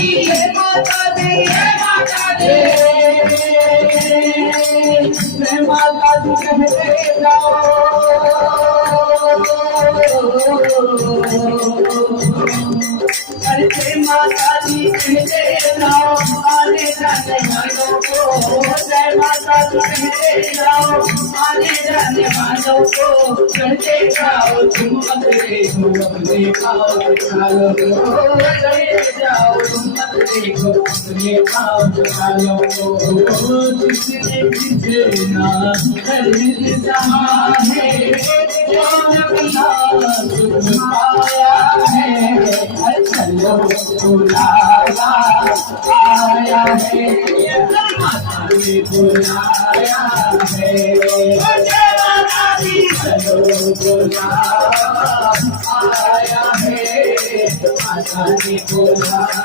दी जय माता दी जय माता दी जय माता दी कहते जाओ अरे जय माता दी कहते जाओ आने जाने वालों को जय माता दी कहते जाओ आने जाने वालों को चढ़ते जाओ तुम अपने अपने खाओ खालो चढ़ते जाओ तुम अपने अपने खाओ खालो जिसने जिसे ना खरीद है आया है चलो बुलाया आया है माता ने बुलाया है चलो बुलाया आया है माता ने बुलाया